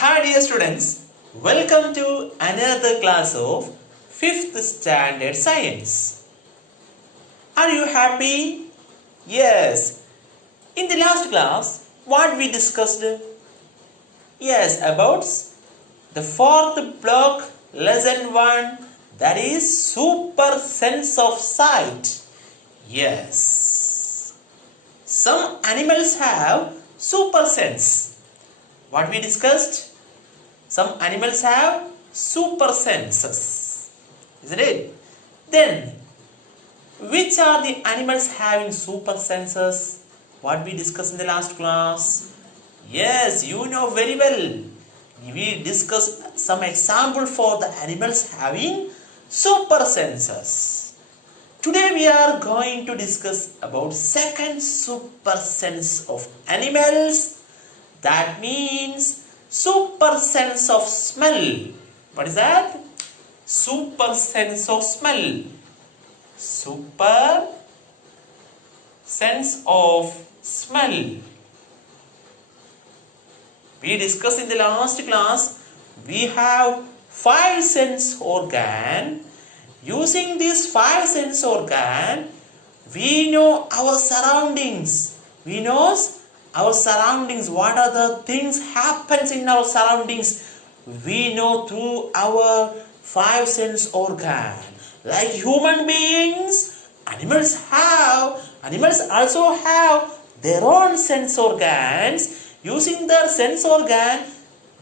Hi dear students, welcome to another class of 5th Standard Science. Are you happy? Yes. In the last class, what we discussed? Yes, about the 4th block, lesson 1, that is super sense of sight. Yes. Some animals have super sense. What we discussed? Some animals have super senses. Isn't it? Then, which are the animals having super senses? What we discussed in the last class? Yes, you know very well. We discussed some example for the animals having super senses. Today we are going to discuss about second super sense of animals. That means super sense of smell. What is that? Super sense of smell. Super sense of smell. We discussed in the last class, we have 5 sense organ. Using these 5 sense organ, we know our surroundings. We know our surroundings. What are the things happens in our surroundings? We know through our 5 sense organ. Like human beings, animals also have their own sense organs. Using their sense organ,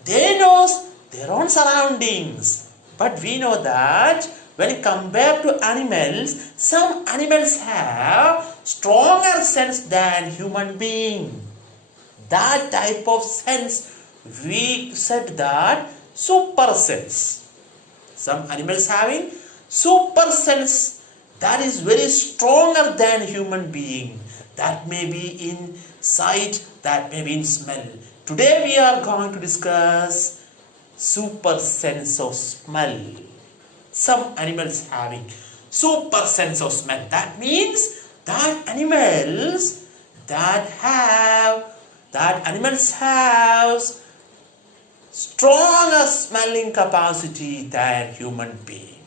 they know their own surroundings. But we know that when compared to animals, some animals have stronger sense than human being. That type of sense, we said that super sense. Some animals having super sense that is very stronger than human being. That may be in sight, that may be in smell. Today we are going to discuss super sense of smell. Some animals having super sense of smell. That means that animals have stronger smelling capacity than human being.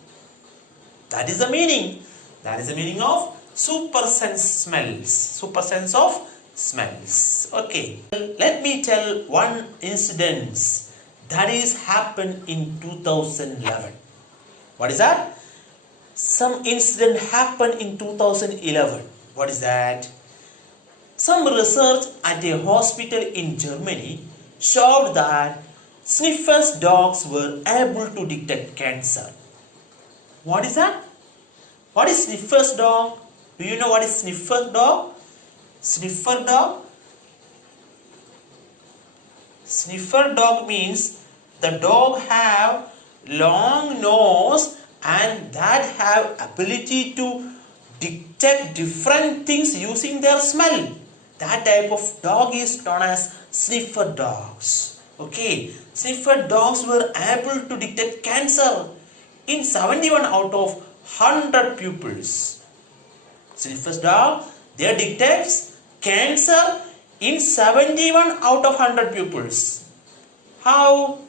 That is the meaning. That is the meaning of super sense smells. Super sense of smells. Okay. Let me tell one incident that is happened in 2011. What is that? Some incident happened in 2011. What is that? Some research at a hospital in Germany showed that sniffers dogs were able to detect cancer. What is that? What is sniffer's dog? Do you know what is sniffer dog? Sniffer dog? Sniffer dog means the dog have long nose and that have ability to detect different things using their smell. That type of dog is known as sniffer dogs. Okay, sniffer dogs were able to detect cancer in 71 out of 100 pupils. Sniffer dog, they detects cancer in 71 out of 100 pupils. How?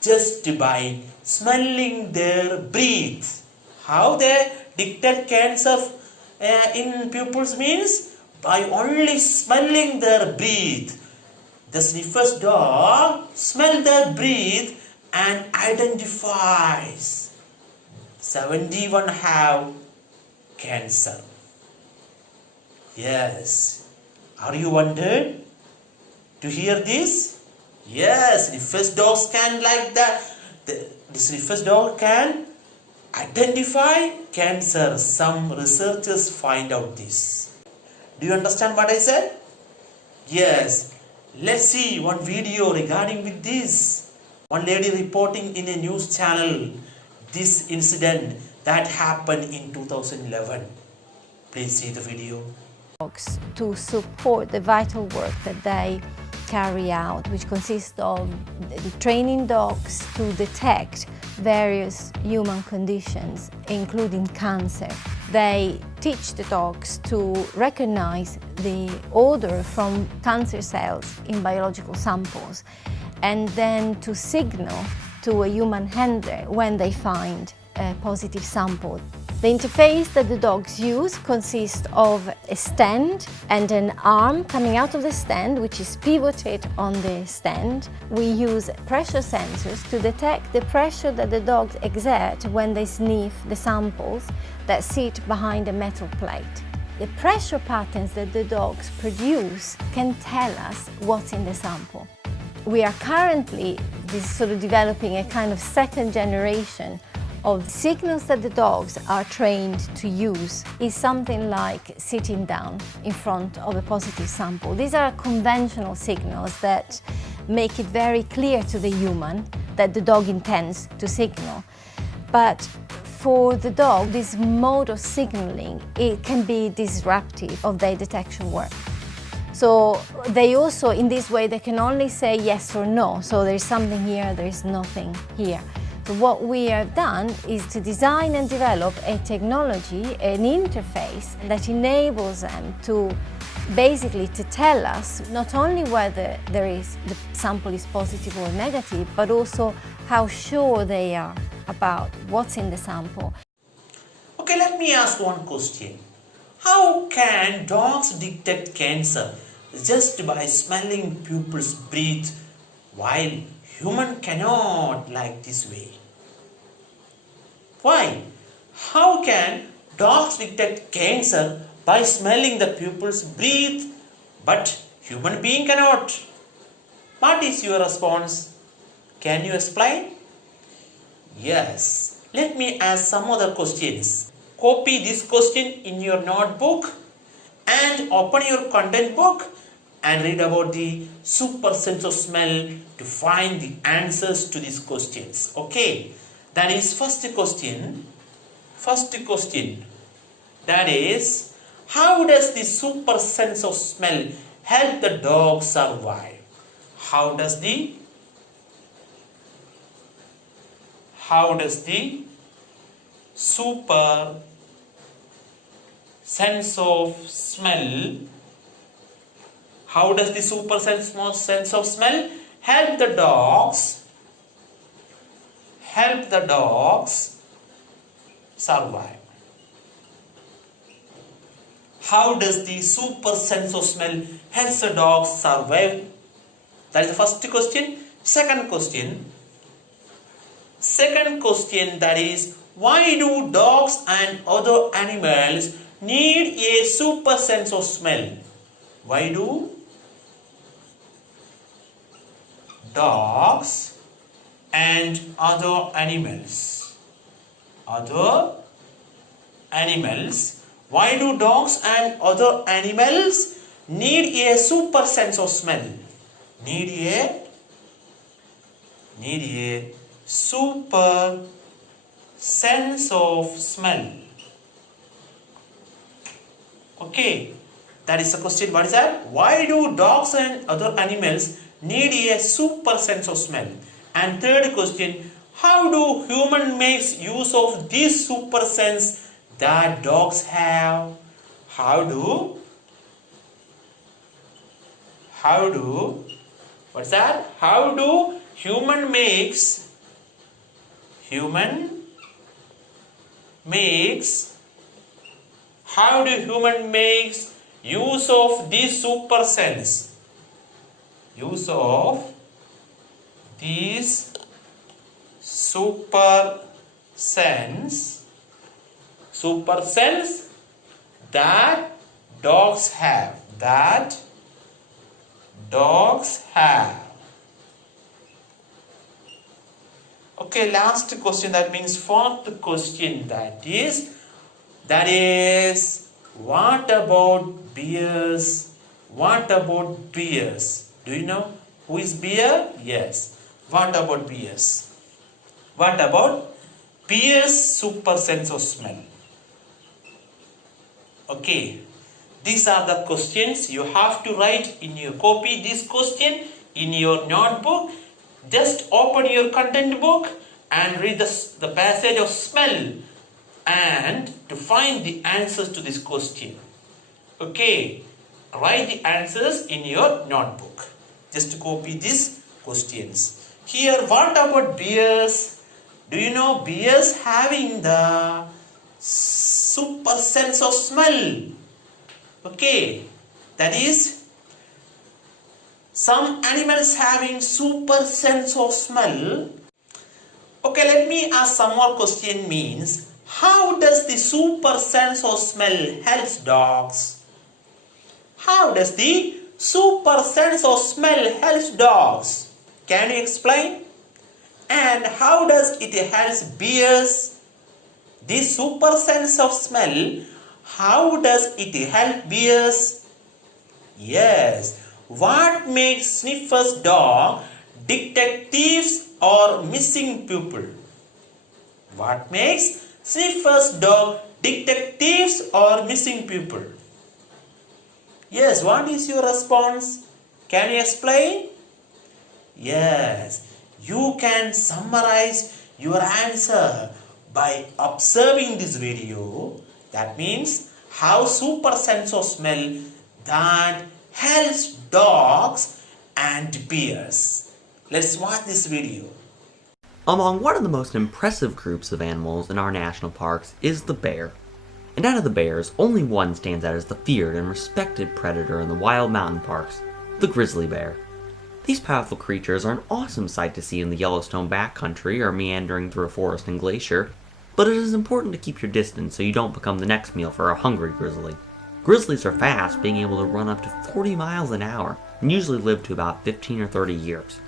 Just by smelling their breath. How they detect cancer in pupils means by only smelling their breath. The sniffer's dog smell their breath and identifies 71 have cancer. Yes. Are you wondered to hear this? Yes, sniffer's dogs can like that. The sniffer's dog can identify cancer. Some researchers find out this. Do you understand what I said? Yes. Let's see one video regarding with this. One lady reporting in a news channel this incident that happened in 2011. Please see the video. Dogs to support the vital work that they carry out, which consists of training dogs to detect various human conditions, including cancer. They teach the dogs to recognize the odor from cancer cells in biological samples and then to signal to a human handler when they find a positive sample. The interface that the dogs use consists of a stand and an arm coming out of the stand, which is pivoted on the stand. We use pressure sensors to detect the pressure that the dogs exert when they sniff the samples that sit behind a metal plate. The pressure patterns that the dogs produce can tell us what's in the sample. We are currently developing a kind of second generation of signals that the dogs are trained to use. Is something like sitting down in front of a positive sample. These are conventional signals that make it very clear to the human that the dog intends to signal. But for the dog, this mode of signaling, it can be disruptive of their detection work. So they also, in this way, they can only say yes or no. So there's something here, there's nothing here. So what we have done is to design and develop a technology, an interface that enables them to basically to tell us not only whether the sample is positive or negative, but also how sure they are about what's in the sample. Okay, let me ask one question. How can dogs detect cancer just by smelling people's breath, while human cannot like this way? Why? How can dogs detect cancer by smelling the people's breath, but human being cannot? What is your response? Can you explain? Yes. Let me ask some other questions. Copy this question in your notebook and open your content book and read about the super sense of smell to find the answers to these questions. Okay, that is first question. That is, how does the super sense of smell help the dog survive? How does the super sense of smell, how does the super sense of smell help the dogs survive? How does the super sense of smell help the dogs survive? That is the first question. Second question, that is, why do dogs and other animals need a super sense of smell? Why do dogs and other animals, why do dogs and other animals need a super sense of smell? Need a super sense of smell. Okay, that is the question. What is that? Why do dogs and other animals need a super sense of smell? And third question, how do humans make use of this super sense that dogs have? How do what's that? How do human makes use of this super sense? Use of this super sense that dogs have. Okay, last question, that means fourth question, that is what about bears? Do you know who is bear? Yes. What about bears? What about bears' super sense of smell? Okay, these are the questions you have to write in your copy. This question in your notebook. Just open your content book and read the passage of smell and to find the answers to this question. Okay, write the answers in your notebook. Just copy this questions. Here, what about bears? Do you know bears having the super sense of smell? Okay, that is, some animals having super sense of smell. Okay, let me ask some more question. Means, how does the super sense of smell helps dogs? How does the super sense of smell helps dogs? Can you explain? And how does it helps bears? The super sense of smell, how does it help bears? Yes. What makes Sniffer's dog detectives or missing people? What makes Sniffer's dog detectives or missing people? Yes, what is your response? Can you explain? Yes, you can summarize your answer by observing this video. That means how super sense of smell that helps dogs and bears. Let's watch this video. Among one of the most impressive groups of animals in our national parks is the bear. And out of the bears, only one stands out as the feared and respected predator in the wild mountain parks, the grizzly bear. These powerful creatures are an awesome sight to see in the Yellowstone backcountry or meandering through a forest and glacier, but it is important to keep your distance so you don't become the next meal for a hungry grizzly. Grizzlies are fast, being able to run up to 40 miles an hour and usually live to about 15 or 30 years.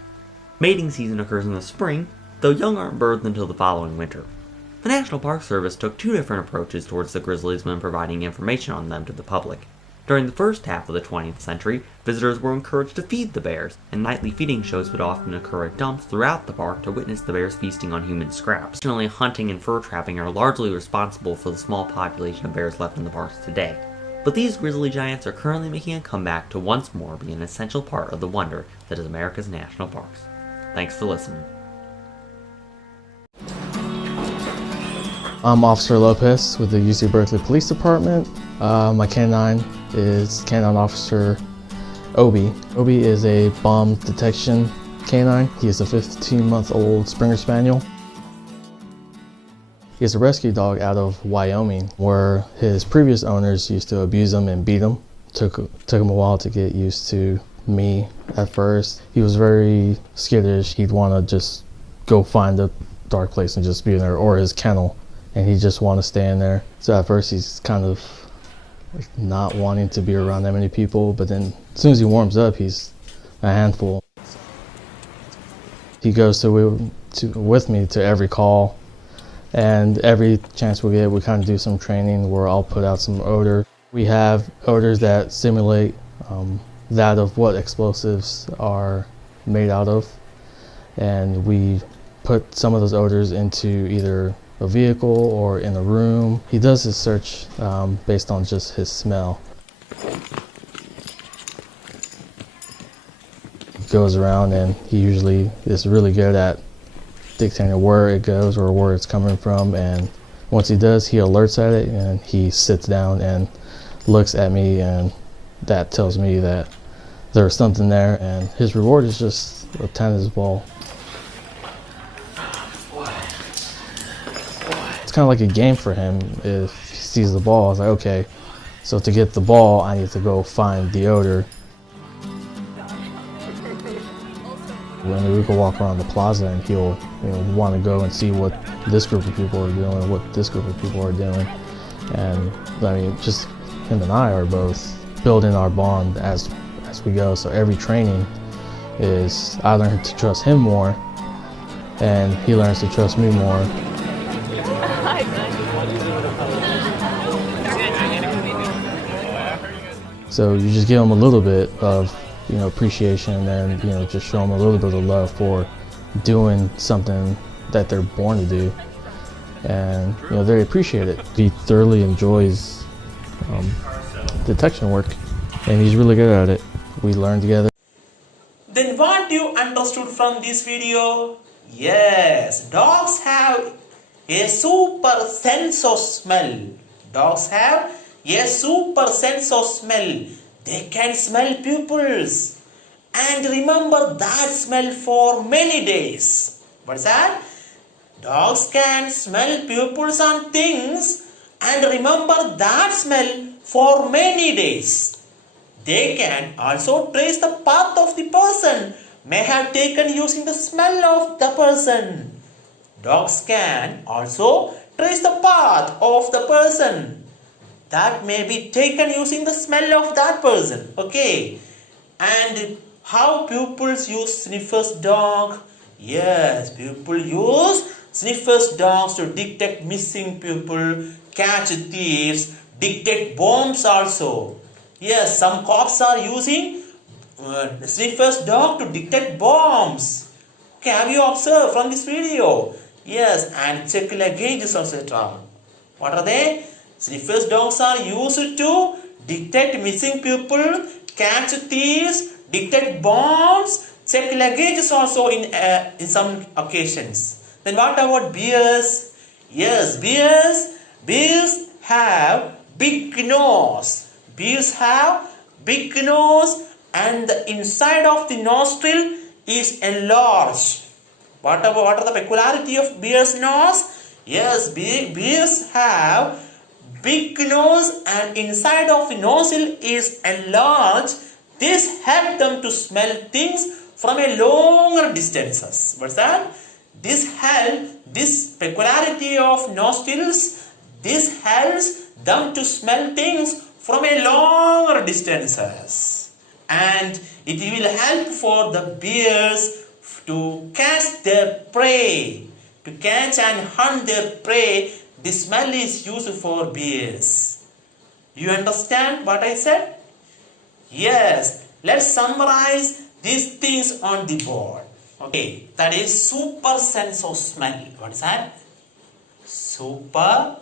Mating season occurs in the spring, though young aren't birthed until the following winter. The National Park Service took two different approaches towards the grizzlies when providing information on them to the public. During the first half of the 20th century, visitors were encouraged to feed the bears, and nightly feeding shows would often occur at dumps throughout the park to witness the bears feasting on human scraps. Additionally, hunting and fur trapping are largely responsible for the small population of bears left in the parks today. But these grizzly giants are currently making a comeback to once more be an essential part of the wonder that is America's national parks. Thanks for listening. I'm Officer Lopez with the UC Berkeley Police Department. My canine is Canine Officer Obi. Obi is a bomb detection canine. He is a 15-month-old Springer Spaniel. He is a rescue dog out of Wyoming, where his previous owners used to abuse him and beat him. Took him a while to get used to me at first. He was very skittish. He'd want to just go find a dark place and just be in there, or his kennel, and he'd just want to stay in there. So at first he's kind of like not wanting to be around that many people, but then as soon as he warms up, he's a handful. He goes with me to every call, and every chance we get, we kind of do some training where I'll put out some odor. We have odors that simulate that of what explosives are made out of, and we put some of those odors into either a vehicle or in a room. He does his search based on just his smell. He goes around and he usually is really good at dictating where it goes or where it's coming from, and once he does, he alerts at it and he sits down and looks at me, and that tells me that there's something there, and his reward is just a tennis ball. It's kind of like a game for him. If he sees the ball, it's like, okay, so to get the ball, I need to go find the odor. When we can walk around the plaza and he'll want to go and see what this group of people are doing, what this group of people are doing. And I mean, just him and I are both building our bond as we go. So every training is I learn to trust him more and he learns to trust me more. So you just give them a little bit of appreciation, and just show them a little bit of love for doing something that they're born to do, and they appreciate it. He thoroughly enjoys detection work, and he's really good at it. We learn together. Then what you understood from this video? Yes, dogs have a super sense of smell. Dogs have a super sense of smell. They can smell pupils, and remember that smell for many days. What's that? Dogs can smell pupils and things and remember that smell for many days. They can also trace the path of the person may have taken using the smell of the person. Dogs can also trace the path of the person that may be taken using the smell of that person. Okay. And how pupils use sniffers dog? Yes, people use sniffers dogs to detect missing people, catch thieves, detect bombs also. Yes, some cops are using sniffers dog to detect bombs. Okay, have you observed from this video? Yes, and check luggages, etc. What are they? Sniffers dogs are used to detect missing people, catch thieves, detect bombs, check luggages also in some occasions. Then what about bears? Yes, bears have big nose. Bears have big nose and the inside of the nostril is enlarged. What are the peculiarity of bear's nose? Yes, bears have big nose and inside of the nostril is enlarged. This helps them to smell things from a longer distances. What's that? This peculiarity of nostrils, this helps them to smell things from a longer distances. And it will help for the bears to catch their prey, to catch and hunt their prey. The smell is used for bears. You understand what I said? Yes, let's summarize these things on the board. Okay, that is super sense of smell. What is that? Super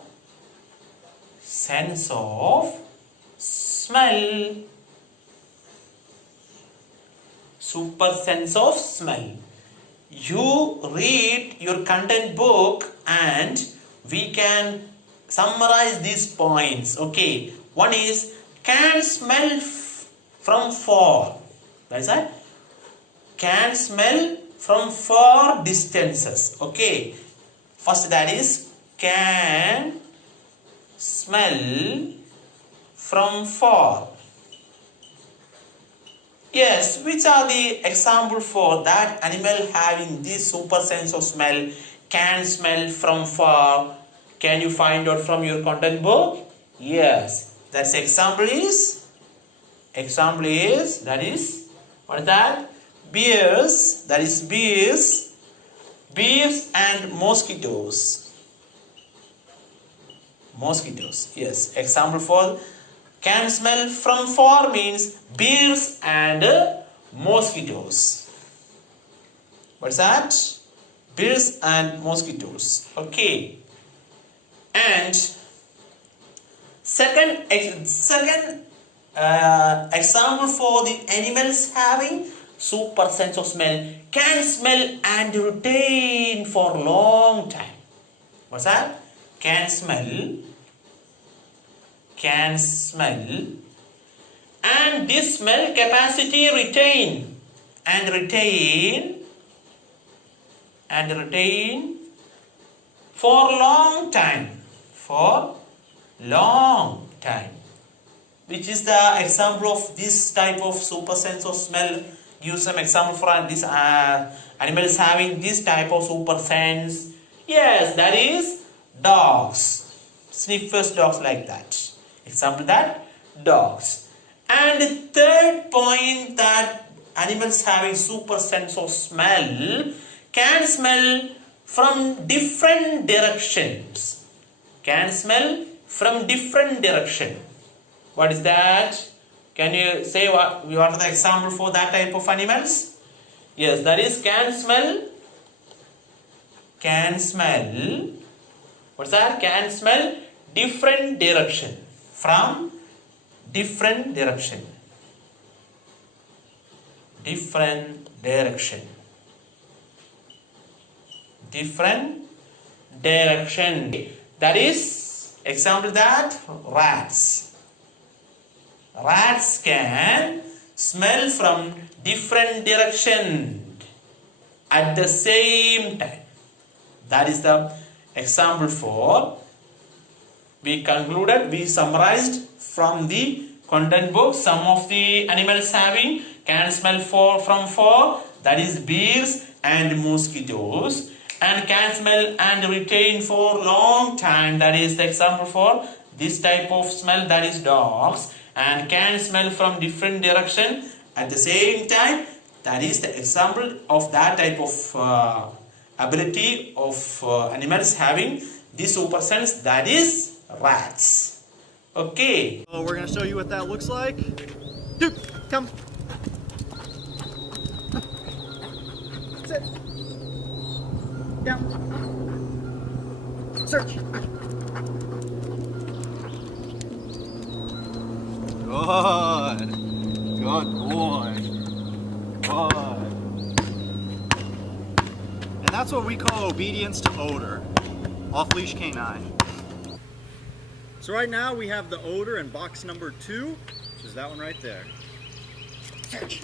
sense of smell. Super sense of smell. You read your content book and we can summarize these points. Okay, one is can smell from far. What is that? Can smell from far distances. Okay, first that is can smell from far. Yes, which are the example for that animal having this super sense of smell, can smell from far? Can you find out from your content book? Yes, that's example is that is what is that? Bears, that is bears and mosquitoes. Mosquitoes, yes, example for can smell from far means bears and mosquitoes. What's that? Bears and mosquitoes. Okay. And second example for the animals having super sense of smell, can smell and retain for long time. What's that? Can smell, and this smell capacity retain for long time. Which is the example of this type of super sense of smell? Give some example for this animals having this type of super sense. Yes, that is dogs. Sniffers dogs like that. Example that dogs. And the third point that animals having super sense of smell can smell from different directions. Can smell from different direction. What is that? Can you say what are the example for that type of animals? Yes, that is can smell. What's that? Can smell different direction. From different direction. Different direction. That is example that rats. Rats can smell from different direction at the same time. That is the example for. We concluded, we summarized from the content book some of the animals having can smell from far, that is bears and mosquitoes, and can smell and retain for long time, that is the example for this type of smell, that is dogs, and can smell from different direction at the same time, that is the example of that type of ability of animals having this super sense, that is rats. Okay. So we're going to show you what that looks like. Dude, come. Sit. Down. Search. Good. Good boy. Good. And that's what we call obedience to odor. Off-leash canine. So right now we have the odor in box number 2, which is that one right there. Search.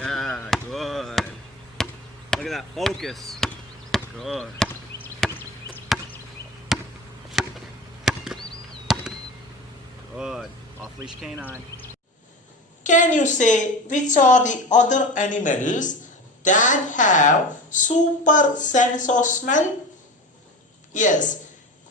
Yeah, good. Look at that focus. Good. Good. Off-leash canine. Can you say which are the other animals that have super sense of smell? Yes,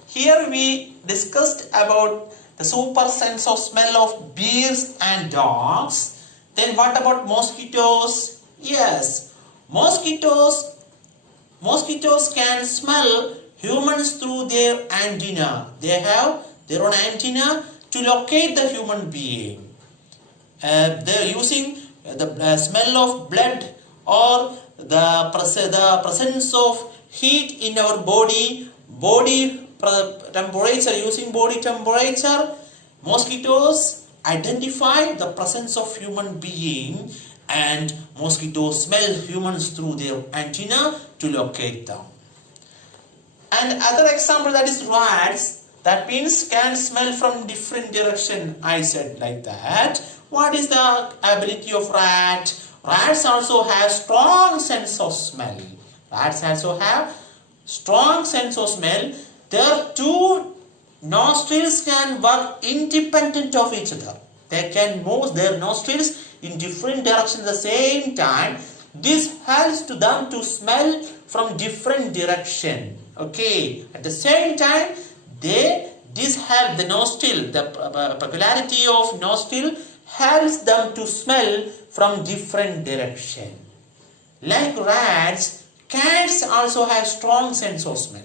here we discussed about the super sense of smell of bears and dogs. Then what about mosquitoes? Yes, mosquitoes can smell humans through their antenna. They have their own antenna to locate the human being. They are using the smell of blood or the presence of heat in our body temperature, using body temperature. Mosquitoes identify the presence of human being, and mosquitoes smell humans through their antenna to locate them. And other example, that is rats, that means can smell from different direction. I said like that. What is the ability of rat? Rats also have strong sense of smell. Rats also have strong sense of smell. Their two nostrils can work independent of each other. They can move their nostrils in different directions at the same time. This helps to them to smell from different direction. Okay. At the same time, this help the nostril, the peculiarity of nostril helps them to smell from different direction. Like rats, cats also have strong sense of smell.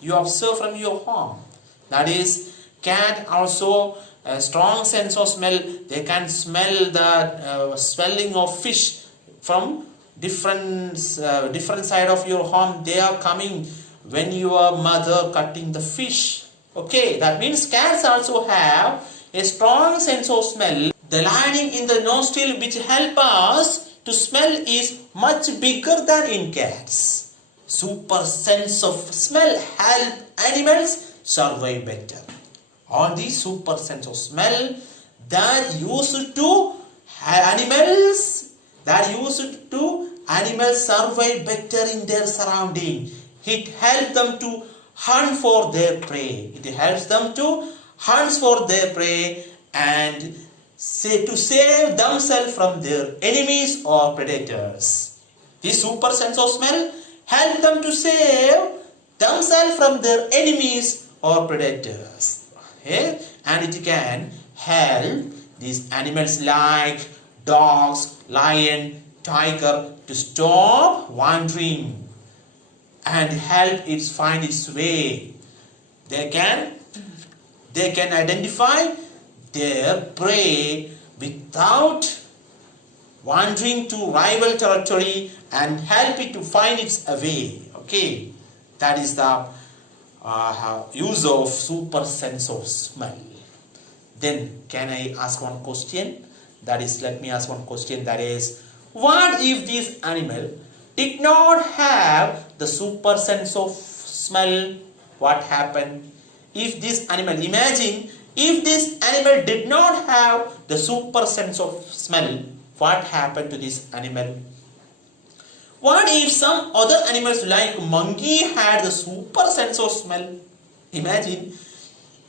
You observe from your home. That is, cat also a strong sense of smell. They can smell the swelling of fish from different side of your home. They are coming when your mother cutting the fish. Okay, that means cats also have a strong sense of smell. The lining in the nostril which help us to smell is much bigger than in cats. Super sense of smell help animals survive better. On the super sense of smell that used to animals survive better in their surrounding. It helps them to hunt for their prey. It helps them to hunt for their prey and to save themselves from their enemies or predators. This super sense of smell helps them to save themselves from their enemies or predators. Okay? And it can help these animals like dogs, lion, tiger to stop wandering and help it find its way. They can identify their prey without wandering to rival territory and help it to find its way. Okay, that is the use of super sense of smell. Then can I ask one question? That is, let me ask one question. That is, what if this animal did not have the super sense of smell? What happened? If this animal, imagine If this animal did not have the super sense of smell, what happened to this animal? What if some other animals like monkey had the super sense of smell? Imagine,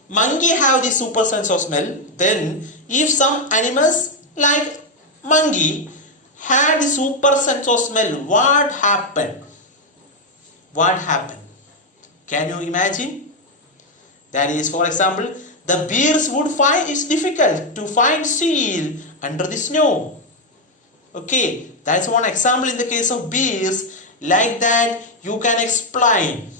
monkey have the super sense of smell. Then if some animals like monkey had the super sense of smell, what happened? What happened? Can you imagine? That is, for example, the bears would find it difficult to find seal under the snow. Okay, that's one example in the case of bears. Like that, you can explain.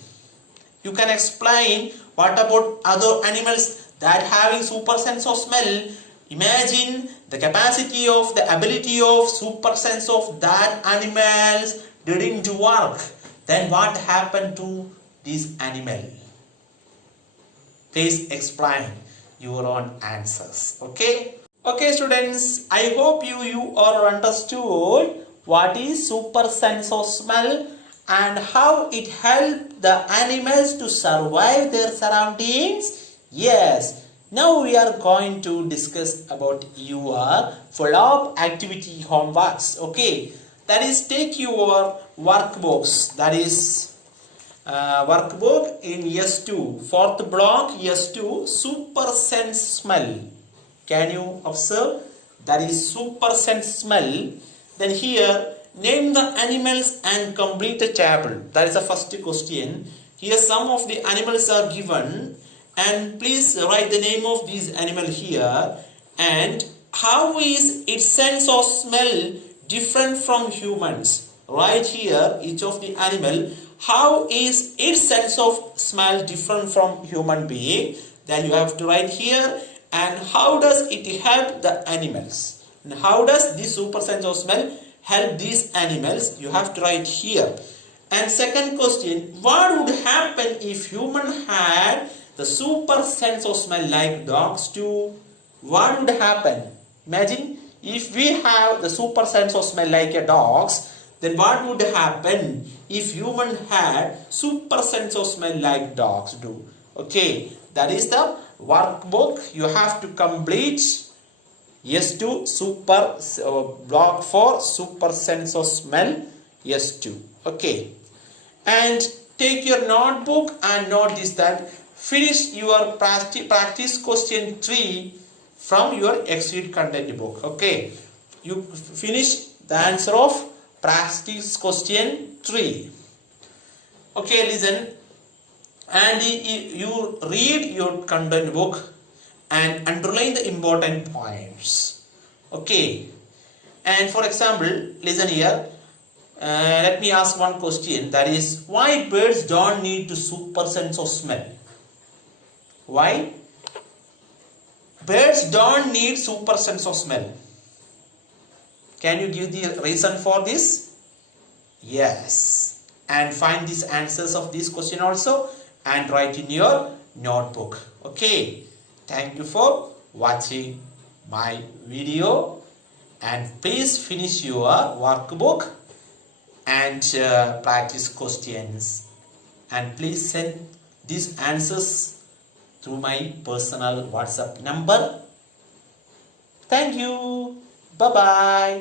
You can explain what about other animals that having super sense of smell. Imagine the capacity of the ability of super sense of that animals didn't work. Then what happened to this animal? Please explain your own answers. Okay. Okay students, I hope you are understood what is super sense of smell and how it helps the animals to survive their surroundings. Yes, now we are going to discuss about your follow-up activity homeworks. Okay, that is, take your workbooks, that is workbook in S2, fourth block S2, super sense smell. Can you observe? That is super sense smell. Then here, name the animals and complete the table. That is the first question. Here some of the animals are given and please write the name of these animal here and how is its sense of smell different from humans. Right here, each of the animal, how is its sense of smell different from human being. Then you have to write here. And how does it help the animals? And how does this super sense of smell help these animals? You have to write here. And second question, what would happen if human had the super sense of smell like dogs do? What would happen? Imagine if we have the super sense of smell like a dogs, then what would happen if human had super sense of smell like dogs do? Okay, that is the workbook you have to complete. S2 super block 4 super sense of smell S2. Okay, and take your notebook and notice that finish your practice question 3 from your exit content book. Okay, you finish the answer of practice question 3. Okay, listen. And you read your content book and underline the important points. Okay, and for example, listen here, let me ask one question, that is, why birds don't need the super sense of smell? Why birds don't need super sense of smell? Can you give the reason for this? Yes, and find these answers of this question also and write in your notebook. Okay, thank you for watching my video and please finish your workbook and practice questions and please send these answers through my personal WhatsApp number. Thank you. Bye bye.